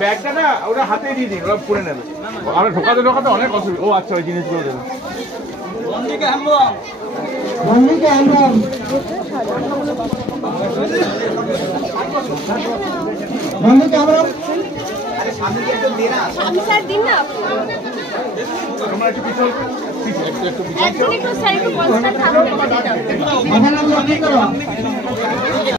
ব্যাগটা না ওরা হাতে দিয়ে দিন, ওরা পরে নেবে। আমরা ঢোকাতে ঢোকাতে অনেক অসুবিধা। ও আচ্ছা, ওই জিনিসগুলো দেবে।